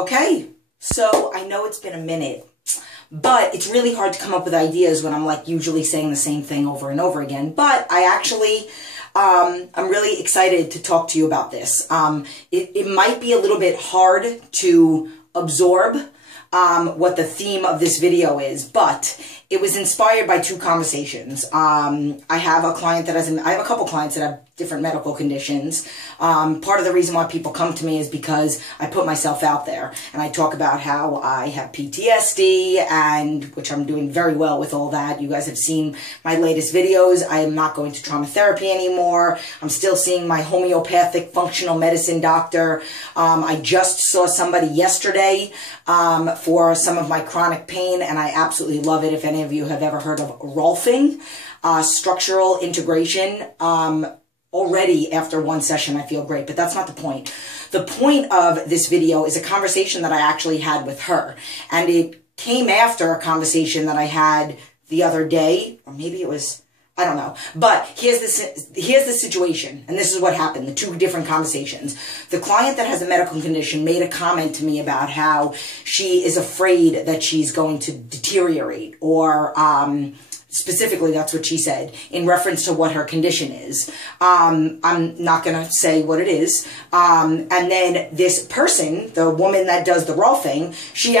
Okay, so I know it's been a minute, but it's really hard to come up with ideas when I'm like usually saying the same thing over and over again. But I actually, I'm really excited to talk to you about this. It might be a little bit hard to absorb what the theme of this video is, but it was inspired by two conversations. I have a client that I have a couple clients that have different medical conditions. Part of the reason why people come to me is because I put myself out there and I talk about how I have PTSD, and which I'm doing very well with all that. You guys have seen my latest videos. I am not going to trauma therapy anymore. I'm still seeing my homeopathic functional medicine doctor. I just saw somebody yesterday for some of my chronic pain, and I absolutely love it. If any of you have ever heard of rolfing, structural integration, already after one session I feel great, but that's not the point. The point of this video is a conversation that I actually had with her, and it came after a conversation that I had the other day, or maybe it was, I don't know. But here's the situation, and this is what happened, the two different conversations. The client that has a medical condition made a comment to me about how she is afraid that she's going to deteriorate, or specifically, that's what she said, in reference to what her condition is. I'm not going to say what it is. And then this person, the woman that does the rolfing, she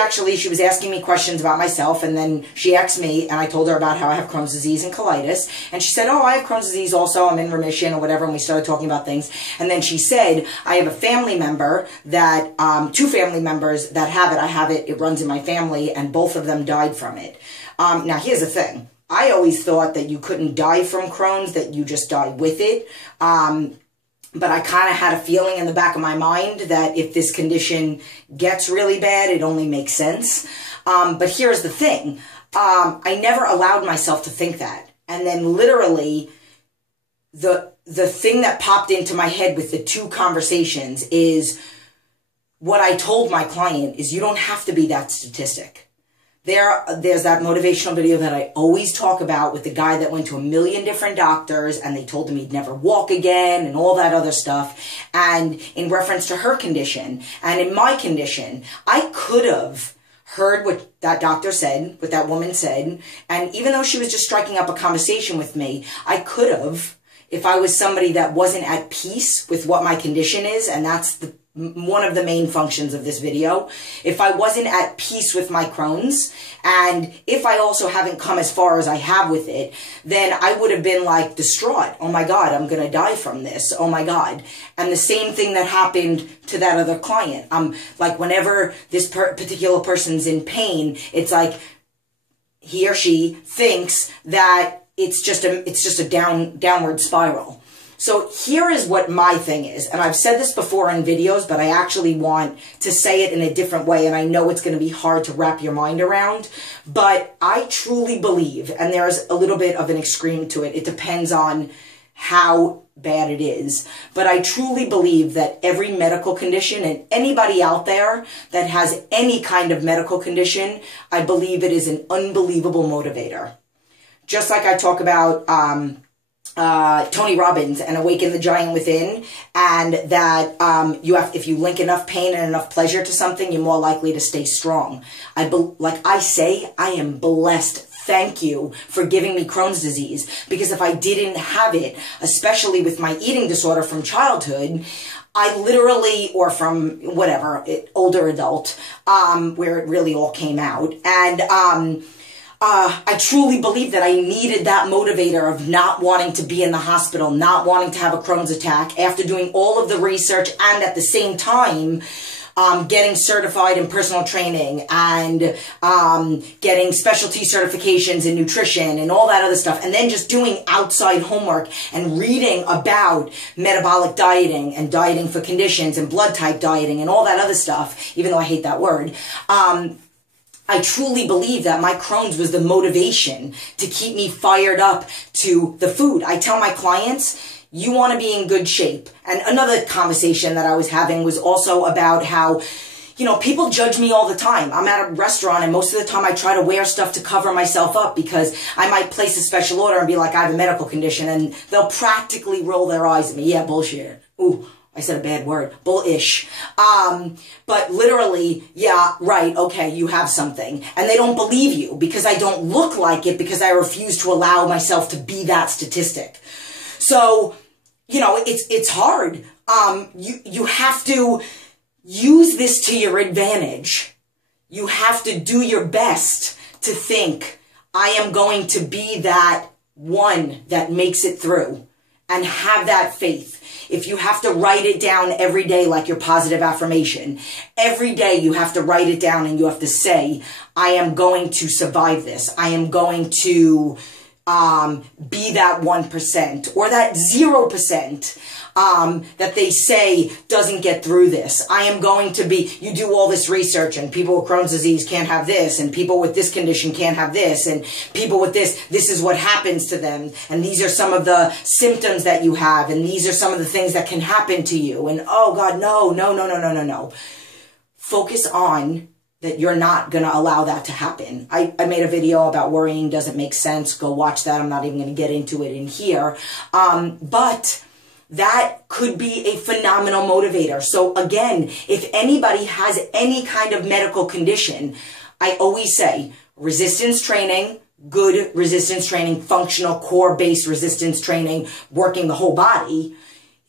was asking me questions about myself, and then she asked me, and I told her about how I have Crohn's disease and colitis, and she said, oh, I have Crohn's disease also, I'm in remission, or whatever, and we started talking about things. And then she said, I have a family member that, two family members that have it. I have it, it runs in my family, and both of them died from it. Now, here's the thing. I always thought that you couldn't die from Crohn's, that you just die with it. But I kind of had a feeling in the back of my mind that if this condition gets really bad, it only makes sense. But here's the thing. I never allowed myself to think that. And then literally, the thing that popped into my head with the two conversations is what I told my client is you don't have to be that statistic. There's that motivational video that I always talk about with the guy that went to 1 million different doctors and they told him he'd never walk again and all that other stuff. And in reference to her condition and in my condition, I could have heard what that doctor said, what that woman said. And even though she was just striking up a conversation with me, I could have, if I was somebody that wasn't at peace with what my condition is, and that's one of the main functions of this video. If I wasn't at peace with my Crohn's, and if I also haven't come as far as I have with it, then I would have been like distraught. Oh my God, I'm going to die from this. Oh my God. And the same thing that happened to that other client. Like whenever this particular person's in pain, it's like he or she thinks that it's just a downward spiral. So here is what my thing is, and I've said this before in videos, but I actually want to say it in a different way, and I know it's going to be hard to wrap your mind around, but I truly believe, and there's a little bit of an extreme to it, it depends on how bad it is, but I truly believe that every medical condition, and anybody out there that has any kind of medical condition, I believe it is an unbelievable motivator. Just like I talk about Tony Robbins and Awaken the Giant Within, and that if you link enough pain and enough pleasure to something, you're more likely to stay strong. Like I say, I am blessed. Thank you for giving me Crohn's disease, because if I didn't have it, especially with my eating disorder from childhood, I literally, or from whatever, older adult, where it really all came out, and I truly believe that I needed that motivator of not wanting to be in the hospital, not wanting to have a Crohn's attack, after doing all of the research and at the same time getting certified in personal training and getting specialty certifications in nutrition and all that other stuff, and then just doing outside homework and reading about metabolic dieting and dieting for conditions and blood type dieting and all that other stuff, even though I hate that word. I truly believe that my Crohn's was the motivation to keep me fired up to the food. I tell my clients, you want to be in good shape. And another conversation that I was having was also about how, you know, people judge me all the time. I'm at a restaurant and most of the time I try to wear stuff to cover myself up because I might place a special order and be like, I have a medical condition, and they'll practically roll their eyes at me. Yeah, bullshit. Ooh, I I said a bad word, bullish. But literally, yeah, right, okay, you have something. And they don't believe you because I don't look like it, because I refuse to allow myself to be that statistic. So, you know, it's hard. You have to use this to your advantage. You have to do your best to think, I am going to be that one that makes it through, and have that faith. If you have to write it down every day like your positive affirmation, every day you have to write it down and you have to say, I am going to survive this. I am going to be that 1% or that 0% that they say doesn't get through this. I am going to be, you do all this research and people with Crohn's disease can't have this, and people with this condition can't have this, and people with this is what happens to them, and these are some of the symptoms that you have, and these are some of the things that can happen to you, and oh God, no. Focus on that you're not going to allow that to happen. I made a video about worrying doesn't make sense. Go watch that. I'm not even going to get into it in here. But that could be a phenomenal motivator. So again, if anybody has any kind of medical condition, I always say resistance training, good resistance training, functional core-based resistance training, working the whole body,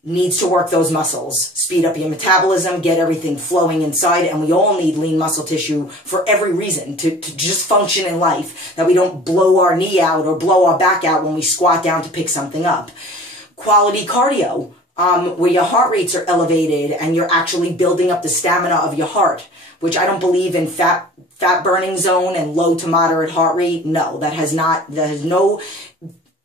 needs to work those muscles, speed up your metabolism, get everything flowing inside, and we all need lean muscle tissue for every reason to just function in life, that we don't blow our knee out or blow our back out when we squat down to pick something up. Quality cardio, where your heart rates are elevated and you're actually building up the stamina of your heart, which I don't believe in fat burning zone and low to moderate heart rate. No, that has no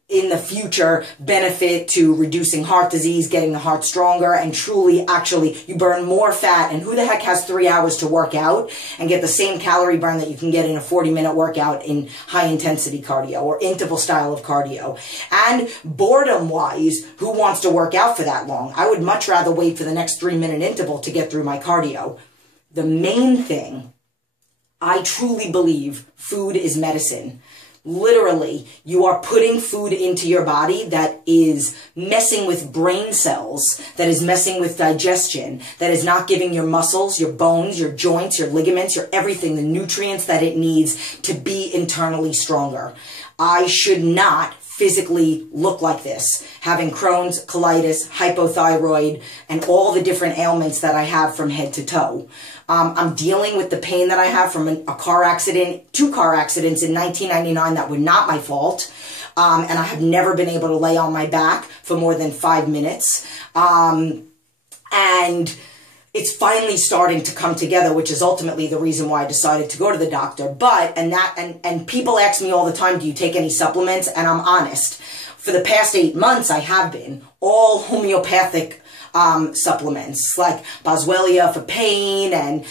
in the future benefit to reducing heart disease, getting the heart stronger, and truly actually you burn more fat. And who the heck has 3 hours to work out and get the same calorie burn that you can get in a 40-minute workout in high intensity cardio or interval style of cardio? And boredom wise, who wants to work out for that long? I would much rather wait for the next 3-minute interval to get through my cardio. The main thing, I truly believe food is medicine. Literally, you are putting food into your body that is messing with brain cells, that is messing with digestion, that is not giving your muscles, your bones, your joints, your ligaments, your everything, the nutrients that it needs to be internally stronger. I should not physically look like this, having Crohn's, colitis, hypothyroid, and all the different ailments that I have from head to toe. I'm dealing with the pain that I have from a car accident, 2 car accidents in 1999 that were not my fault. And I have never been able to lay on my back for more than 5 minutes. And it's finally starting to come together, which is ultimately the reason why I decided to go to the doctor. But, and people ask me all the time, do you take any supplements? And I'm honest. For the past 8 months, I have been all homeopathic supplements like boswellia for pain and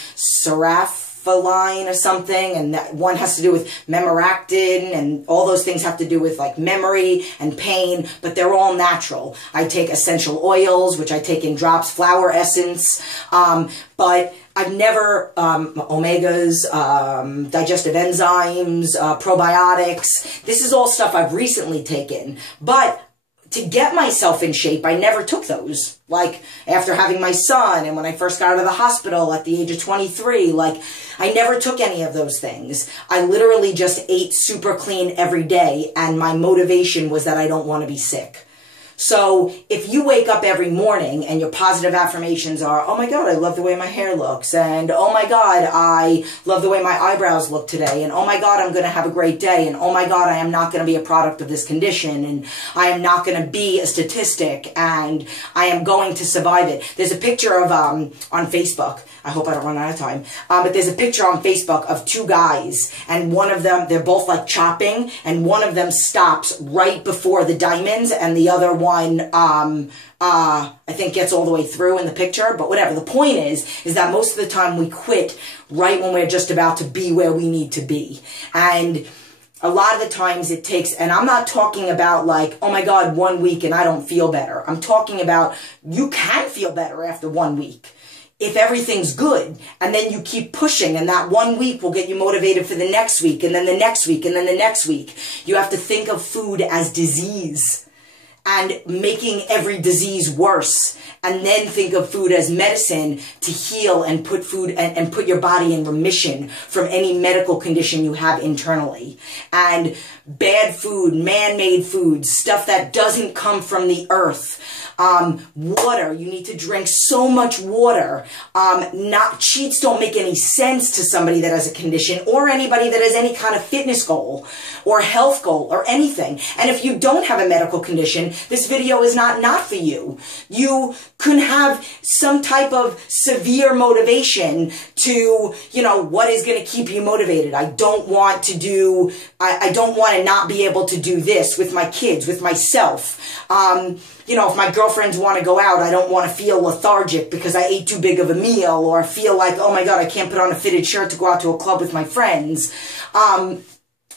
serapholine or something, and that one has to do with memoractin, and all those things have to do with like memory and pain, but they're all natural. I take essential oils, which I take in drops, flower essence, but I've never, omegas, digestive enzymes, probiotics. This is all stuff I've recently taken, but to get myself in shape, I never took those. Like, after having my son, and when I first got out of the hospital at the age of 23, like, I never took any of those things. I literally just ate super clean every day, and my motivation was that I don't want to be sick. So if you wake up every morning and your positive affirmations are, oh my God, I love the way my hair looks, and oh my God, I love the way my eyebrows look today, and oh my God, I'm going to have a great day, and oh my God, I am not going to be a product of this condition, and I am not going to be a statistic, and I am going to survive it. There's a picture of, on Facebook, I hope I don't run out of time, but there's a picture on Facebook of 2 guys, and one of them, they're both like chopping, and one of them stops right before the diamonds, and the other one, I think gets all the way through in the picture, but whatever. The point is that most of the time we quit right when we're just about to be where we need to be. And a lot of the times it takes, and I'm not talking about like, oh my God, 1 week and I don't feel better. I'm talking about you can feel better after 1 week. If everything's good, and then you keep pushing, and that 1 week will get you motivated for the next week, and then the next week, and then the next week. You have to think of food as disease. and making every disease worse, and then think of food as medicine to heal and put food and put your body in remission from any medical condition you have internally. And bad food, man-made food, stuff that doesn't come from the earth. Water, you need to drink so much water. Cheats don't make any sense to somebody that has a condition or anybody that has any kind of fitness goal or health goal or anything. And if you don't have a medical condition, this video is not for you. You can have some type of severe motivation to, what is going to keep you motivated. I don't want to not be able to do this with my kids, with myself. If my girlfriends want to go out, I don't want to feel lethargic because I ate too big of a meal, or feel like, oh my God, I can't put on a fitted shirt to go out to a club with my friends.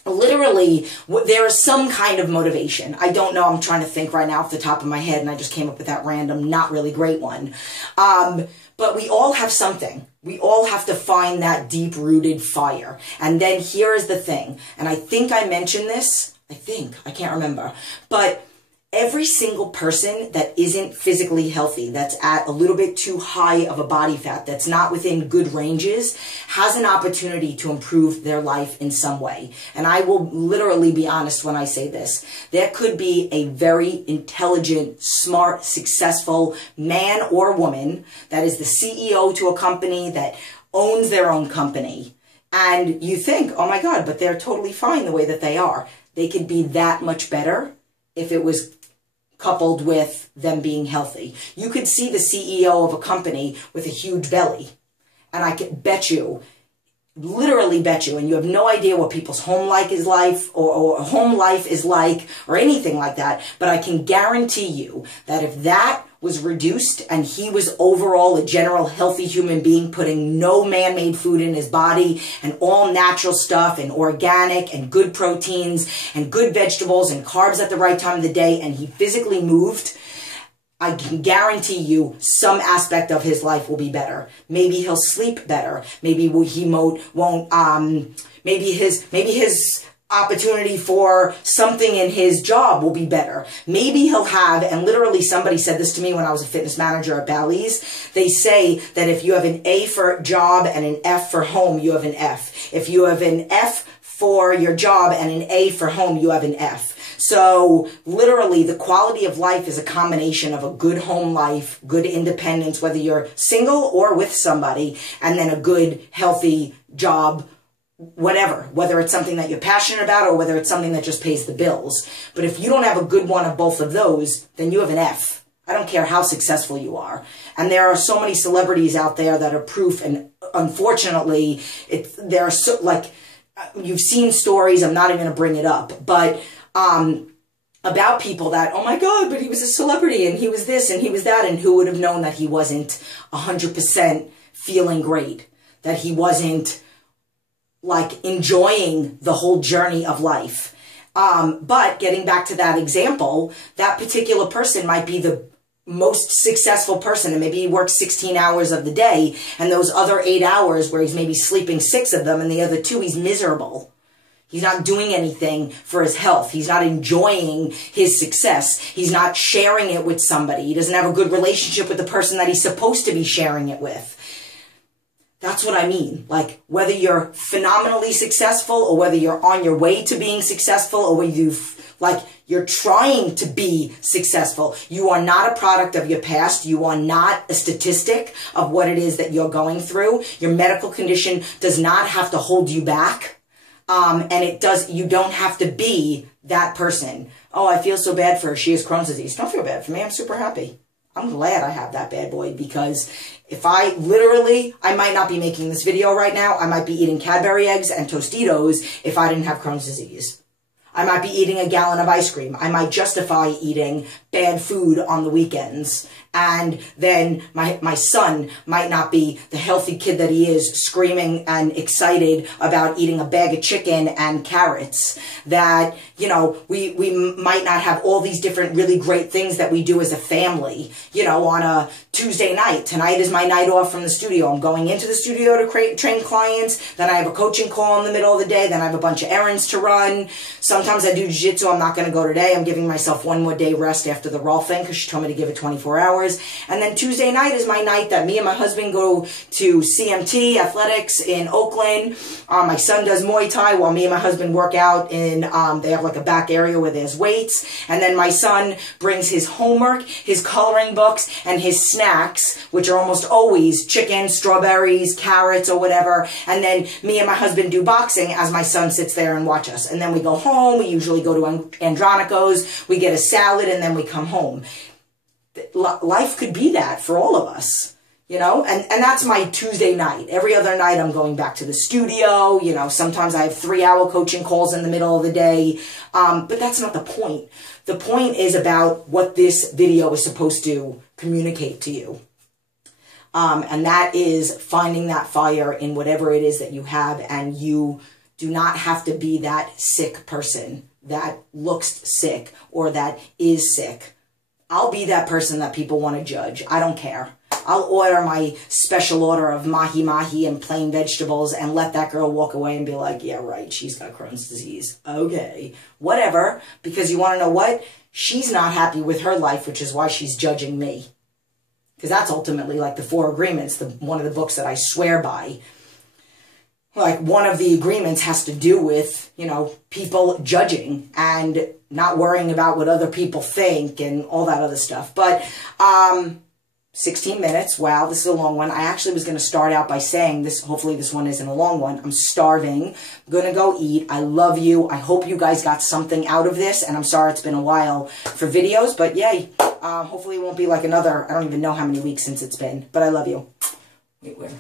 Literally, there is some kind of motivation. I don't know. I'm trying to think right now off the top of my head, and I just came up with that random, not really great one. But we all have something. We all have to find that deep-rooted fire. And then here is the thing, and I think I mentioned this. I can't remember. But every single person that isn't physically healthy, that's at a little bit too high of a body fat, that's not within good ranges, has an opportunity to improve their life in some way. And I will literally be honest when I say this. There could be a very intelligent, smart, successful man or woman that is the CEO to a company, that owns their own company. And you think, oh my God, but they're totally fine the way that they are. They could be that much better if it was coupled with them being healthy. You could see the CEO of a company with a huge belly, and I can bet you, literally bet you, and you have no idea what people's home life is like, or home life is like, or anything like that, but I can guarantee you that if that was reduced and he was overall a general healthy human being, putting no man-made food in his body and all natural stuff and organic and good proteins and good vegetables and carbs at the right time of the day, and he physically moved, I can guarantee you some aspect of his life will be better. Maybe he'll sleep better. Maybe he won't, maybe his opportunity for something in his job will be better. Maybe he'll have, and literally somebody said this to me when I was a fitness manager at Bally's, they say that if you have an A for job and an F for home, you have an F. If you have an F for your job and an A for home, you have an F. So literally the quality of life is a combination of a good home life, good independence, whether you're single or with somebody, and then a good, healthy job, whatever, whether it's something that you're passionate about or whether it's something that just pays the bills. But if you don't have a good one of both of those, then you have an F. I don't care how successful you are. And there are so many celebrities out there that are proof, and unfortunately, they're so, like, you've seen stories, I'm not even going to bring it up, but about people that, oh my God, but he was a celebrity and he was this and he was that, and who would have known that he wasn't 100% feeling great, that he wasn't like enjoying the whole journey of life. But getting back to that example, that particular person might be the most successful person, and maybe he works 16 hours of the day, and those other 8 hours where he's maybe sleeping 6 of them and the other 2 he's miserable. He's not doing anything for his health. He's not enjoying his success. He's not sharing it with somebody. He doesn't have a good relationship with the person that he's supposed to be sharing it with. That's what I mean. Like, whether you're phenomenally successful or whether you're on your way to being successful or whether you're trying to be successful, you are not a product of your past. You are not a statistic of what it is that you're going through. Your medical condition does not have to hold you back. And you don't have to be that person. Oh, I feel so bad for her. She has Crohn's disease. Don't feel bad for me. I'm super happy. I'm glad I have that bad boy, because if I might not be making this video right now. I might be eating Cadbury eggs and Tostitos if I didn't have Crohn's disease. I might be eating a gallon of ice cream. I might justify eating bad food on the weekends. And then my son might not be the healthy kid that he is, screaming and excited about eating a bag of chicken and carrots. That, we might not have all these different really great things that we do as a family, on a Tuesday night. Tonight is my night off from the studio. I'm going into the studio to train clients. Then I have a coaching call in the middle of the day. Then I have a bunch of errands to run. Sometimes Sometimes I do jiu-jitsu. I'm not going to go today. I'm giving myself one more day rest after the Rolfing because she told me to give it 24 hours. And then Tuesday night is my night that me and my husband go to CMT Athletics in Oakland. My son does Muay Thai while me and my husband work out in, they have like a back area where there's weights. And then my son brings his homework, his coloring books, and his snacks, which are almost always chicken, strawberries, carrots, or whatever. And then me and my husband do boxing as my son sits there and watch us. And then we go home. We usually go to Andronico's. We get a salad, and then we come home. Life could be that for all of us, you know? And that's my Tuesday night. Every other night I'm going back to the studio. You know, sometimes I have 3-hour coaching calls in the middle of the day. But that's not the point. The point is about what this video is supposed to communicate to you. And that is finding that fire in whatever it is that you have, and you do not have to be that sick person that looks sick or that is sick. I'll be that person that people want to judge. I don't care. I'll order my special order of mahi-mahi and plain vegetables and let that girl walk away and be like, yeah, right, she's got Crohn's disease. Okay, whatever. Because you want to know what? She's not happy with her life, which is why she's judging me. Because that's ultimately like the 4 agreements, one of the books that I swear by. Like, one of the agreements has to do with, you know, people judging and not worrying about what other people think and all that other stuff. But 16 minutes. Wow, this is a long one. I actually was going to start out by saying this. Hopefully this one isn't a long one. I'm starving. I'm going to go eat. I love you. I hope you guys got something out of this. And I'm sorry it's been a while for videos. But yay. Hopefully it won't be like another, I don't even know how many weeks since it's been. But I love you. Wait, where?